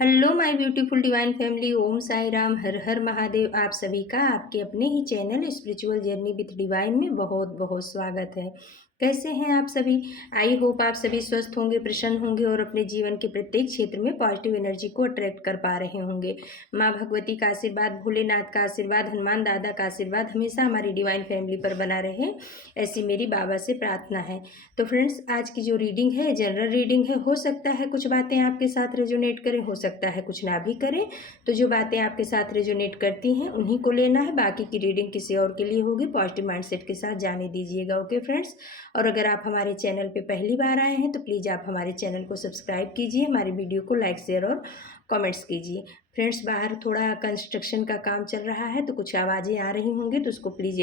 Hello my beautiful divine family. Om Sai Ram, Har Har Mahadev. आप सभी का आपके अपने ही channel spiritual journey with divine में बहुत बहुत स्वागत है। कैसे हैं आप सभी? आई होप आप सभी स्वस्थ होंगे, प्रसन्न होंगे और अपने जीवन के प्रत्येक क्षेत्र में पॉजिटिव एनर्जी को अट्रैक्ट कर पा रहे होंगे। माँ भगवती का आशीर्वाद, भोलेनाथ का आशीर्वाद, हनुमान दादा का आशीर्वाद हमेशा हमारी डिवाइन फैमिली पर बना रहे, ऐसी मेरी बाबा से प्रार्थना है। तो फ्रेंड्स, आज की जो रीडिंग है जनरल रीडिंग है। हो सकता है कुछ बातें आपके साथ रेजोनेट करें, हो सकता है कुछ ना भी करें। तो जो बातें आपके साथ रेजोनेट करती हैं उन्हीं को लेना है। बाकी की रीडिंग किसी और के लिए होगी। पॉजिटिव माइंडसेट के साथ जाने दीजिएगा। Okay friends. और अगर आप हमारे चैनल पे पहली बार आए हैं तो प्लीज़ आप हमारे चैनल को सब्सक्राइब कीजिए, हमारी वीडियो को लाइक शेयर और कमेंट्स कीजिए। फ्रेंड्स, बाहर थोड़ा कंस्ट्रक्शन का काम चल रहा है तो कुछ आवाज़ें आ रही होंगी, तो उसको प्लीज़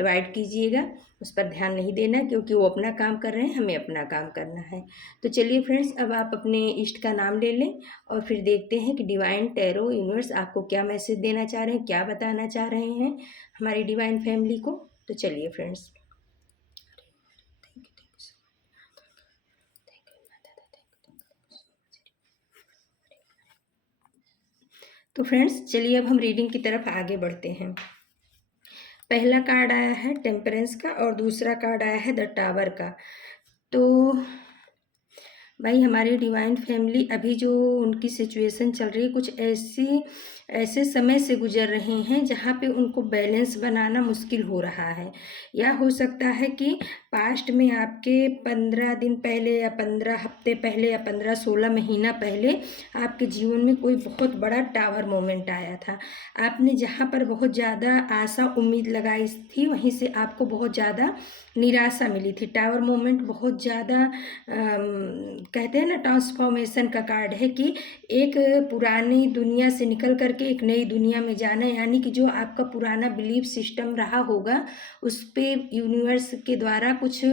अवॉइड कीजिएगा। उस पर ध्यान नहीं देना, क्योंकि वो अपना काम कर रहे हैं, हमें अपना काम करना है। तो चलिए फ्रेंड्स, अब आप अपने इष्ट का नाम ले लें और फिर देखते हैं कि डिवाइन टैरो यूनिवर्स आपको क्या मैसेज देना चाह रहे हैं, क्या बताना चाह रहे हैं हमारी डिवाइन फैमिली को। तो चलिए फ्रेंड्स। तो फ्रेंड्स, चलिए अब हम रीडिंग की तरफ आगे बढ़ते हैं। पहला कार्ड आया है टेम्परेंस का और दूसरा कार्ड आया है द टावर का। तो भाई, हमारी डिवाइन फैमिली अभी जो उनकी सिचुएशन चल रही है, कुछ ऐसे समय से गुजर रहे हैं जहाँ पे उनको बैलेंस बनाना मुश्किल हो रहा है। या हो सकता है कि पास्ट में आपके 15 दिन पहले या 15 हफ्ते पहले या 15-16 महीना पहले आपके जीवन में कोई बहुत बड़ा टावर मोमेंट आया था। आपने जहाँ पर बहुत ज़्यादा आशा उम्मीद लगाई थी, वहीं से आपको बहुत ज़्यादा निराशा मिली थी। टावर मोमेंट बहुत ज़्यादा कहते हैं ना, ट्रांसफॉर्मेशन का कार्ड है कि एक पुरानी दुनिया से निकल करके एक नई दुनिया में जाना। यानी कि जो आपका पुराना बिलीफ सिस्टम रहा होगा, उस पे यूनिवर्स के द्वारा, कुछ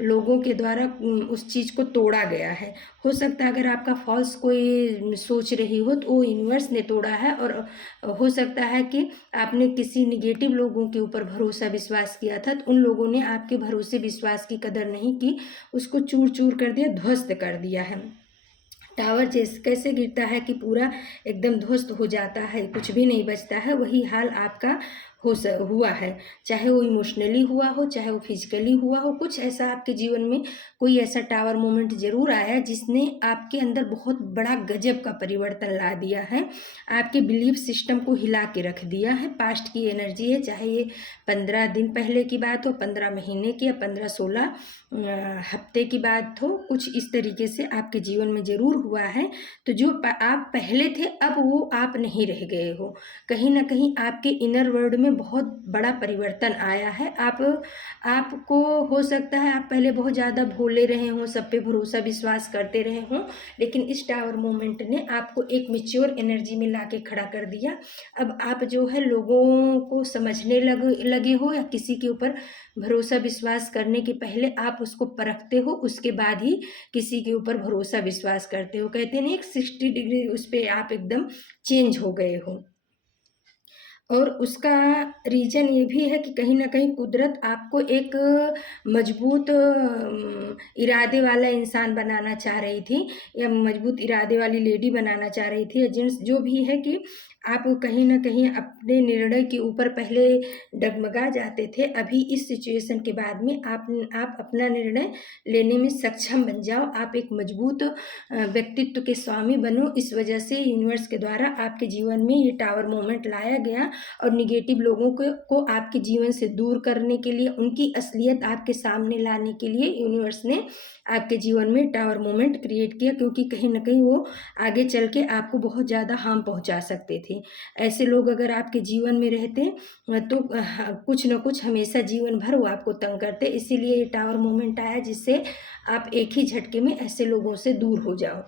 लोगों के द्वारा उस चीज़ को तोड़ा गया है। हो सकता है अगर आपका फॉल्स कोई सोच रही हो तो वो यूनिवर्स ने तोड़ा है। और हो सकता है कि आपने किसी निगेटिव लोगों के ऊपर भरोसा विश्वास किया था, तो उन लोगों ने आपके भरोसे विश्वास की कदर नहीं की, उसको चूर चूर कर दिया, ध्वस्त कर दिया है। टावर जैसे कैसे गिरता है कि पूरा एकदम ध्वस्त हो जाता है, कुछ भी नहीं बचता है, वही हाल आपका हुआ है। चाहे वो इमोशनली हुआ हो, चाहे वो फिजिकली हुआ हो, कुछ ऐसा आपके जीवन में कोई ऐसा टावर मोमेंट ज़रूर आया जिसने आपके अंदर बहुत बड़ा गजब का परिवर्तन ला दिया है, आपके बिलीफ सिस्टम को हिला के रख दिया है। पास्ट की एनर्जी है, चाहे ये 15 दिन पहले की बात हो, 15 महीने की, या 15-16 हफ्ते की बात हो, कुछ इस तरीके से आपके जीवन में ज़रूर हुआ है। तो जो आप पहले थे, अब वो आप नहीं रह गए हो। कहीं ना कहीं आपके इनर वर्ल्ड में बहुत बड़ा परिवर्तन आया है। आपको हो सकता है आप पहले बहुत ज़्यादा भोले रहे हों, सब पे भरोसा विश्वास करते रहे हों, लेकिन इस टावर मोमेंट ने आपको एक मैच्योर एनर्जी में ला के खड़ा कर दिया। अब आप जो है लोगों को समझने लगे हो, या किसी के ऊपर भरोसा विश्वास करने के पहले आप उसको परखते हो, उसके बाद ही किसी के ऊपर भरोसा विश्वास करते हो। कहते नहीं, एक 60 डिग्री उस पर आप एकदम चेंज हो गए हो। और उसका रीज़न ये भी है कि कहीं ना कहीं कुदरत आपको एक मजबूत इरादे वाला इंसान बनाना चाह रही थी, या मजबूत इरादे वाली लेडी बनाना चाह रही थी, या जेंट्स जो भी है, कि आप कहीं ना कहीं अपने निर्णय के ऊपर पहले डगमगा जाते थे। अभी इस सिचुएशन के बाद में आप अपना निर्णय लेने में सक्षम बन जाओ, आप एक मजबूत व्यक्तित्व के स्वामी बनो। इस वजह से यूनिवर्स के द्वारा आपके जीवन में ये टावर मोमेंट लाया गया, और निगेटिव लोगों को आपके जीवन से दूर करने के लिए, उनकी असलियत आपके सामने लाने के लिए यूनिवर्स ने आपके जीवन में टावर मोमेंट क्रिएट किया, क्योंकि कहीं ना कहीं वो आगे चल के आपको बहुत ज़्यादा हार्म पहुंचा सकते थे। ऐसे लोग अगर आपके जीवन में रहते तो कुछ ना कुछ हमेशा जीवन भर वो आपको तंग करते। इसीलिए ये टावर मोमेंट आया, जिससे आप एक ही झटके में ऐसे लोगों से दूर हो जाओ।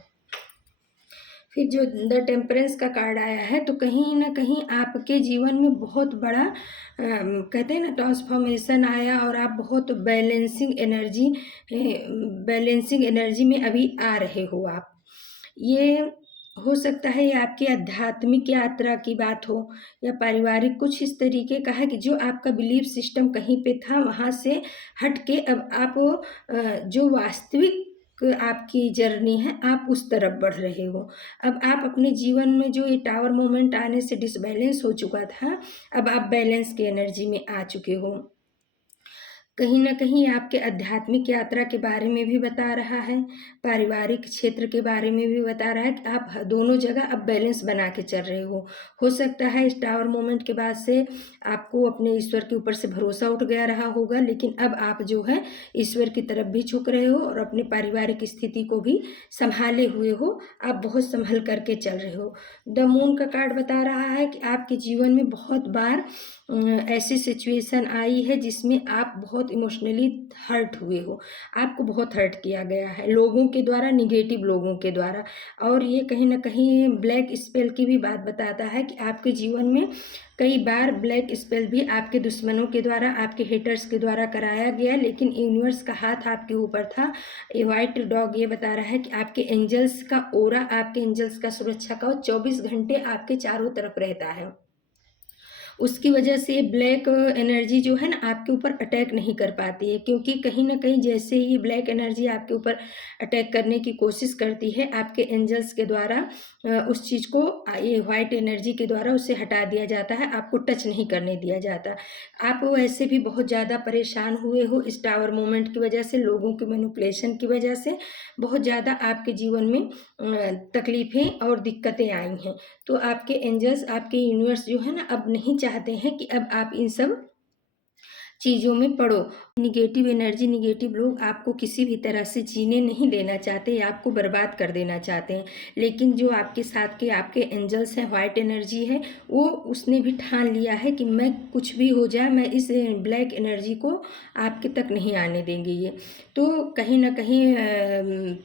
फिर जो द टेम्परेंस का कार्ड आया है, तो कहीं ना कहीं आपके जीवन में बहुत बड़ा कहते हैं ना, ट्रांसफॉर्मेशन आया, और आप बहुत बैलेंसिंग एनर्जी में अभी आ रहे हो आप। ये हो सकता है ये आपकी आध्यात्मिक यात्रा की बात हो, या पारिवारिक, कुछ इस तरीके का है कि जो आपका बिलीफ सिस्टम कहीं पे था, वहाँ से हट के अब आप जो वास्तविक आपकी जर्नी है, आप उस तरफ बढ़ रहे हो। अब आप अपने जीवन में जो ये टावर मोमेंट आने से डिसबैलेंस हो चुका था, अब आप बैलेंस की एनर्जी में आ चुके हो। कहीं न कहीं आपके आध्यात्मिक यात्रा के बारे में भी बता रहा है, पारिवारिक क्षेत्र के बारे में भी बता रहा है कि आप दोनों जगह अब बैलेंस बना के चल रहे हो। हो सकता है इस टावर मोमेंट के बाद से आपको अपने ईश्वर के ऊपर से भरोसा उठ गया रहा होगा, लेकिन अब आप जो है ईश्वर की तरफ भी झुक रहे हो और अपनी पारिवारिक स्थिति को भी सँभाले हुए हो, आप बहुत सँभल कर के चल रहे हो। द मून का कार्ड बता रहा है कि आपके जीवन में बहुत बार ऐसी सिचुएशन आई है जिसमें आप बहुत इमोशनली हर्ट हुए हो, आपको बहुत हर्ट किया गया है लोगों के द्वारा, निगेटिव लोगों के द्वारा। और ये कहीं न कहीं ब्लैक स्पेल की भी बात बताता है कि आपके जीवन में कई बार ब्लैक स्पेल भी आपके दुश्मनों के द्वारा, आपके हेटर्स के द्वारा कराया गया, लेकिन यूनिवर्स का हाथ आपके ऊपर था। ये व्हाइट डॉग ये बता रहा है कि आपके एंजल्स का ऑरा, आपके एंजल्स का सुरक्षा का 24 घंटे आपके चारों तरफ रहता है। उसकी वजह से ब्लैक एनर्जी जो है ना आपके ऊपर अटैक नहीं कर पाती है, क्योंकि कहीं न कहीं जैसे ही ब्लैक एनर्जी आपके ऊपर अटैक करने की कोशिश करती है, आपके एंजल्स के द्वारा उस चीज़ को ये व्हाइट एनर्जी के द्वारा उसे हटा दिया जाता है, आपको टच नहीं करने दिया जाता। आप वैसे भी बहुत ज़्यादा परेशान हुए हो इस टावर मोमेंट की वजह से, लोगों की मैनिपुलेशन की वजह से बहुत ज़्यादा आपके जीवन में तकलीफ़ें और दिक्कतें आई हैं। तो आपके एंजल्स, आपके यूनिवर्स जो है ना अब नहीं चाहते हैं कि अब आप इन सब चीज़ों में पड़ो। निगेटिव एनर्जी, निगेटिव लोग आपको किसी भी तरह से जीने नहीं देना चाहते या आपको बर्बाद कर देना चाहते हैं। लेकिन जो आपके साथ के आपके एंजल्स हैं, व्हाइट एनर्जी है, वो उसने भी ठान लिया है कि मैं कुछ भी हो जाए, मैं इस ब्लैक एनर्जी को आपके तक नहीं आने देंगे ये। तो कहीं न कहीं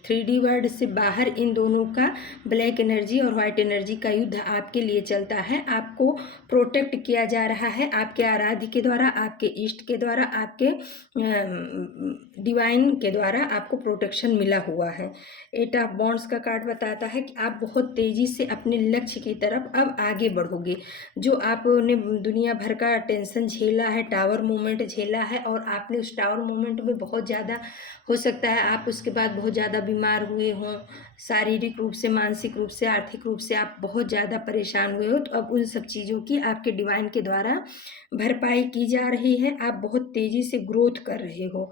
3D वर्ल्ड से बाहर इन दोनों का, ब्लैक एनर्जी और व्हाइट एनर्जी का युद्ध आपके लिए चलता है। आपको प्रोटेक्ट किया जा रहा है आपके आराध्य के द्वारा, आपके इष्ट के द्वारा, आपके डिवाइन के द्वारा आपको प्रोटेक्शन मिला हुआ है। 8 ऑफ वॉन्ड्स का कार्ड बताता है कि आप बहुत तेज़ी से अपने लक्ष्य की तरफ अब आगे बढ़ोगे। जो आपने दुनिया भर का टेंशन झेला है, टावर मोमेंट झेला है, और आपने उस टावर मोमेंट में बहुत ज़्यादा, हो सकता है आप उसके बाद बहुत ज़्यादा बीमार हुए हों, शारीरिक रूप से, मानसिक रूप से, आर्थिक रूप से आप बहुत ज़्यादा परेशान हुए हो, तो अब उन सब चीज़ों की आपके डिवाइन के द्वारा भरपाई की जा रही है। आप बहुत तेज़ी से ग्रोथ कर रहे हो।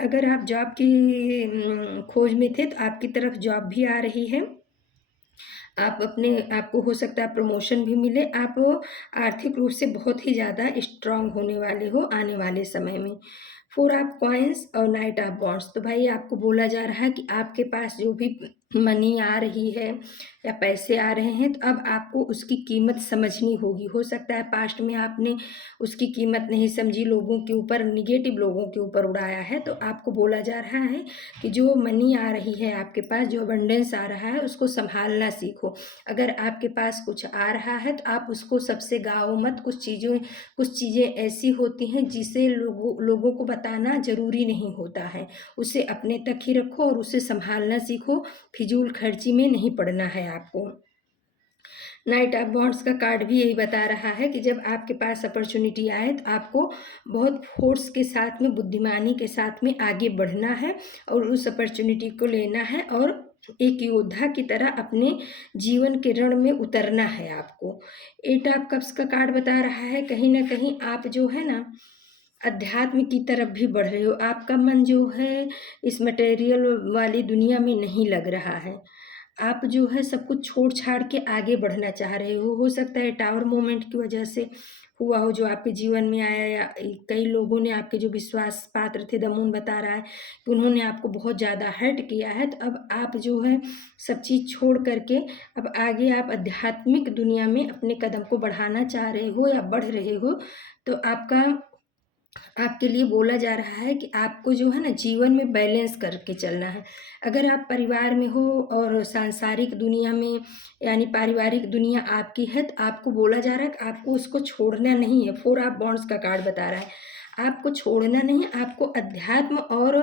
अगर आप जॉब की खोज में थे तो आपकी तरफ जॉब भी आ रही है। आपको हो सकता है प्रमोशन भी मिले। आप आर्थिक रूप से बहुत ही ज़्यादा स्ट्रांग होने वाले हो आने वाले समय में। 4 ऑफ कॉइन्स और नाइट ऑफ वॉन्ड्स, तो भाई आपको बोला जा रहा है कि आपके पास जो भी मनी आ रही है या पैसे आ रहे हैं, तो अब आपको उसकी कीमत समझनी होगी। हो सकता है पास्ट में आपने उसकी कीमत नहीं समझी, लोगों के ऊपर, निगेटिव लोगों के ऊपर उड़ाया है। तो आपको बोला जा रहा है कि जो मनी आ रही है आपके पास, जो अबंडेंस आ रहा है, उसको संभालना सीखो। अगर आपके पास कुछ आ रहा है तो आप उसको सबसे गाओ मत। कुछ चीज़ें ऐसी होती हैं जिसे लोगों को बताना ज़रूरी नहीं होता है। उसे अपने तक ही रखो और उसे संभालना सीखो। फिजूल खर्ची में नहीं पड़ना है आपको। नाइट ऑफ वॉन्ड्स का कार्ड भी यही बता रहा है कि जब आपके पास अपॉर्चुनिटी आए तो आपको बहुत फोर्स के साथ में, बुद्धिमानी के साथ में आगे बढ़ना है और उस अपॉर्चुनिटी को लेना है और एक योद्धा की तरह अपने जीवन के रण में उतरना है आपको। 8 ऑफ कप्स का कार्ड बता रहा है कहीं ना कहीं आप जो है ना अध्यात्म की तरफ भी बढ़ रहे हो। आपका मन जो है इस मटेरियल वाली दुनिया में नहीं लग रहा है। आप जो है सब कुछ छोड़ छाड़ के आगे बढ़ना चाह रहे हो सकता है टावर मोमेंट की वजह से हुआ हो जो आपके जीवन में आया, या कई लोगों ने, आपके जो विश्वास पात्र थे, द मून बता रहा है कि उन्होंने आपको बहुत ज़्यादा हर्ट किया है। तो अब आप जो है सब चीज़ छोड़ करके अब आगे आप आध्यात्मिक दुनिया में अपने कदम को बढ़ाना चाह रहे हो या बढ़ रहे हो। तो आपके लिए बोला जा रहा है कि आपको जो है ना जीवन में बैलेंस करके चलना है। अगर आप परिवार में हो और सांसारिक दुनिया में, यानी पारिवारिक दुनिया आपकी है, तो आपको बोला जा रहा है कि आपको उसको छोड़ना नहीं है। 4 ऑफ वॉन्ड्स का कार्ड बता रहा है आपको छोड़ना नहीं, आपको अध्यात्म और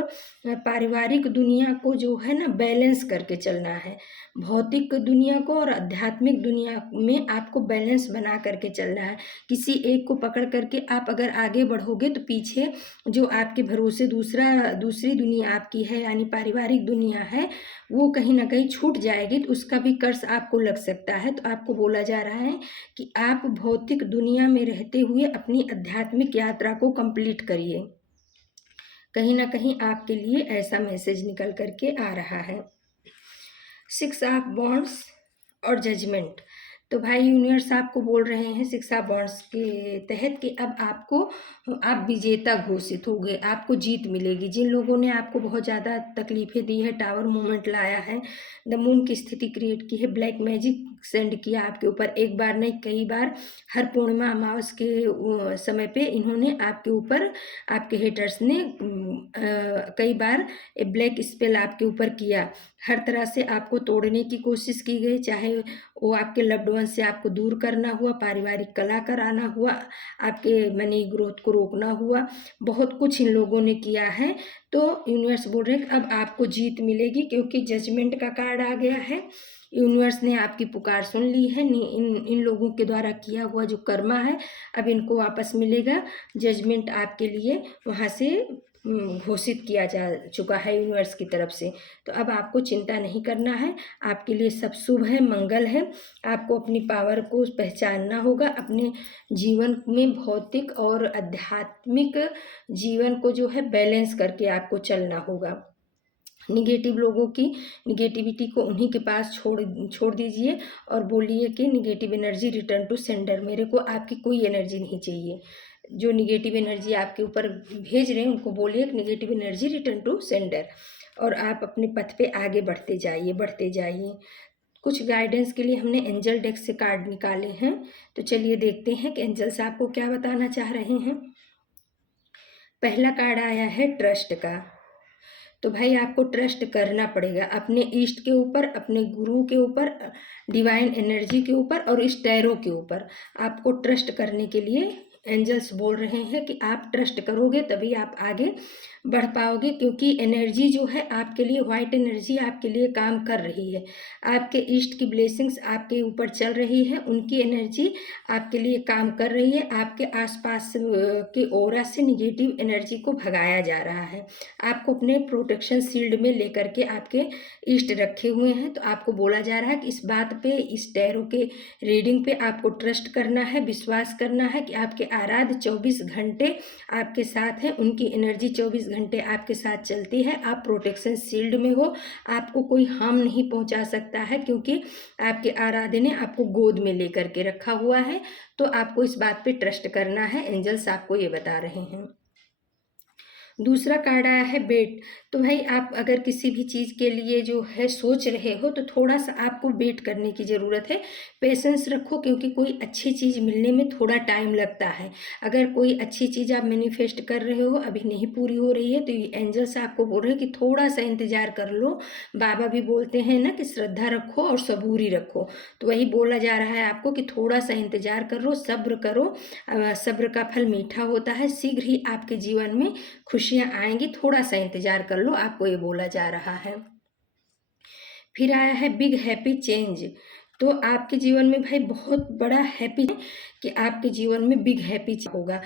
पारिवारिक दुनिया को जो है ना बैलेंस करके चलना है। भौतिक दुनिया को और आध्यात्मिक दुनिया में आपको बैलेंस बना करके चलना है। किसी एक को पकड़ करके आप अगर आगे बढ़ोगे तो पीछे जो आपके भरोसे दूसरी दुनिया आपकी है यानी पारिवारिक दुनिया है, वो कहीं ना कहीं छूट जाएगी, तो उसका भी कर्ज आपको लग सकता है। तो आपको बोला जा रहा है कि आप भौतिक दुनिया में रहते हुए अपनी आध्यात्मिक यात्रा को कंप्लीट करिए। कहीं ना कहीं आपके लिए ऐसा मैसेज निकल करके आ रहा है। 6 ऑफ बॉन्ड्स और जजमेंट। तो भाई यूनिवर्स आपको बोल रहे हैं 6 ऑफ बॉन्ड्स के तहत कि अब आप विजेता घोषित हो गए, आपको जीत मिलेगी। जिन लोगों ने आपको बहुत ज़्यादा तकलीफ़ें दी है, टावर मूवमेंट लाया है, द मून की स्थिति क्रिएट की है, ब्लैक मैजिक सेंड किया आपके ऊपर, एक बार नहीं कई बार, हर पूर्णिमा अमावस के समय पे इन्होंने आपके ऊपर, आपके हेटर्स ने कई बार ब्लैक स्पेल आपके ऊपर किया। हर तरह से आपको तोड़ने की कोशिश की गई, चाहे वो आपके लव्ड वन से आपको दूर करना हुआ, पारिवारिक कलह कराना हुआ, आपके मनी ग्रोथ को रोकना हुआ, बहुत कुछ इन लोगों ने किया है। तो यूनिवर्स बोल रहे हैं कि अब आपको जीत मिलेगी, क्योंकि जजमेंट का कार्ड आ गया है। यूनिवर्स ने आपकी पुकार सुन ली है। इन लोगों के द्वारा किया हुआ जो कर्मा है अब इनको वापस मिलेगा। जजमेंट आपके लिए वहाँ से घोषित किया जा चुका है यूनिवर्स की तरफ से। तो अब आपको चिंता नहीं करना है, आपके लिए सब शुभ है, मंगल है। आपको अपनी पावर को पहचानना होगा, अपने जीवन में भौतिक और आध्यात्मिक जीवन को जो है बैलेंस करके आपको चलना होगा। निगेटिव लोगों की निगेटिविटी को उन्हीं के पास छोड़ दीजिए और बोलिए कि negative energy return to sender, मेरे को आपकी कोई एनर्जी नहीं चाहिए। जो निगेटिव एनर्जी आपके ऊपर भेज रहे हैं उनको बोलिए negative energy return to sender, और आप अपने पथ पे आगे बढ़ते जाइए। कुछ गाइडेंस के लिए हमने एंजल डेक से कार्ड निकाले हैं, तो चलिए देखते हैं कि एंजल्स आपको क्या बताना चाह रहे हैं। पहला कार्ड आया है ट्रस्ट का। तो भाई आपको ट्रस्ट करना पड़ेगा अपने ईष्ट के ऊपर, अपने गुरु के ऊपर, डिवाइन एनर्जी के ऊपर और इस टैरो के ऊपर। आपको ट्रस्ट करने के लिए एंजल्स बोल रहे हैं कि आप ट्रस्ट करोगे तभी आप आगे बढ़ पाओगे, क्योंकि एनर्जी जो है आपके लिए, वाइट एनर्जी आपके लिए काम कर रही है। आपके ईस्ट की ब्लेसिंग्स आपके ऊपर चल रही है, उनकी एनर्जी आपके लिए काम कर रही है। आपके आसपास के ओरा से निगेटिव एनर्जी को भगाया जा रहा है। आपको अपने प्रोटेक्शन शील्ड में लेकर के आपके ईस्ट रखे हुए हैं। तो आपको बोला जा रहा है कि इस बात पे, इस टैरो के रीडिंग पे आपको ट्रस्ट करना है, विश्वास करना है कि आपके आराध्य 24 घंटे आपके साथ हैं, उनकी एनर्जी 24 घंटे आपके साथ चलती है। आप प्रोटेक्शन शील्ड में हो, आपको कोई हार्म नहीं पहुंचा सकता है, क्योंकि आपके आराध्य ने आपको गोद में लेकर के रखा हुआ है। तो आपको इस बात पे ट्रस्ट करना है, एंजल्स आपको ये बता रहे हैं। दूसरा कार्ड आया है वेट। तो भाई आप अगर किसी भी चीज़ के लिए जो है सोच रहे हो तो थोड़ा सा आपको वेट करने की ज़रूरत है, पेशेंस रखो, क्योंकि कोई अच्छी चीज़ मिलने में थोड़ा टाइम लगता है। अगर कोई अच्छी चीज़ आप मैनिफेस्ट कर रहे हो अभी नहीं पूरी हो रही है तो एंजल्स आपको बोल रहे हैं कि थोड़ा सा इंतज़ार कर लो। बाबा भी बोलते हैं ना कि श्रद्धा रखो और सबूरी रखो, तो वही बोला जा रहा है आपको कि थोड़ा सा इंतज़ार करो, सब्र करो। सब्र का फल मीठा होता है, शीघ्र ही आपके जीवन में खुशियाँ आएंगी, थोड़ा सा इंतजार कर लो, आपको ये बोला जा रहा है। फिर आया है बिग हैप्पी चेंज। तो आपके जीवन में भाई बहुत बड़ा हैप्पी, कि आपके जीवन में बिग हैप्पी होगा।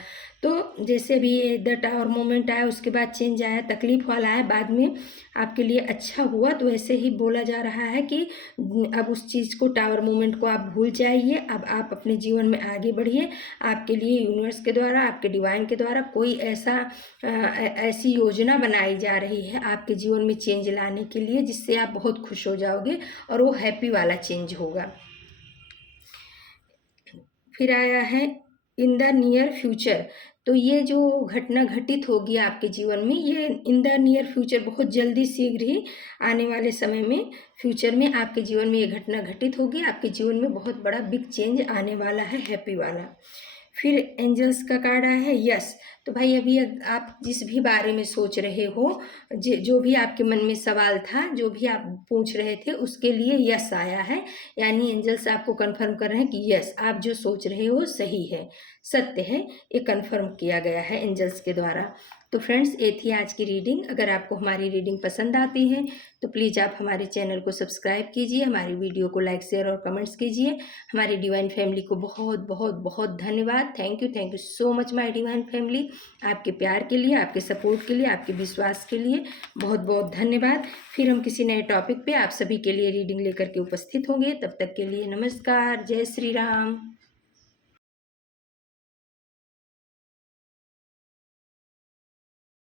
तो जैसे अभी ये द टावर मोमेंट आया, उसके बाद चेंज आया, तकलीफ वाला आया, बाद में आपके लिए अच्छा हुआ। तो वैसे ही बोला जा रहा है कि अब उस चीज़ को, टावर मोमेंट को आप भूल जाइए, अब आप अपने जीवन में आगे बढ़िए। आपके लिए यूनिवर्स के द्वारा, आपके डिवाइन के द्वारा कोई ऐसी योजना बनाई जा रही है आपके जीवन में चेंज लाने के लिए, जिससे आप बहुत खुश हो जाओगे और वो हैप्पी वाला चेंज होगा। फिर आया है इन द नियर फ्यूचर। तो ये जो घटना घटित होगी आपके जीवन में, ये इन द नियर फ्यूचर, बहुत जल्दी शीघ्र ही आने वाले समय में, फ्यूचर में आपके जीवन में ये घटना घटित होगी। आपके जीवन में बहुत बड़ा बिग चेंज आने वाला है, हैप्पी वाला। फिर एंजल्स का कार्ड आया है यस। तो भाई अभी आप जिस भी बारे में सोच रहे हो, जो भी आपके मन में सवाल था, जो भी आप पूछ रहे थे, उसके लिए यस आया है। यानी एंजल्स आपको कंफर्म कर रहे हैं कि यस, आप जो सोच रहे हो सही है, सत्य है, ये कंफर्म किया गया है एंजल्स के द्वारा। तो फ्रेंड्स, ये थी आज की रीडिंग। अगर आपको हमारी रीडिंग पसंद आती है तो प्लीज़ आप हमारे चैनल को सब्सक्राइब कीजिए, हमारी वीडियो को लाइक शेयर और कमेंट्स कीजिए। हमारी डिवाइन फैमिली को बहुत बहुत बहुत धन्यवाद। Thank you so much my divine family. आपके प्यार के लिए, आपके सपोर्ट के लिए, आपके विश्वास के लिए बहुत बहुत धन्यवाद। फिर हम किसी नए टॉपिक पे आप सभी के लिए रीडिंग लेकर के उपस्थित होंगे। तब तक के लिए नमस्कार, जय श्री राम।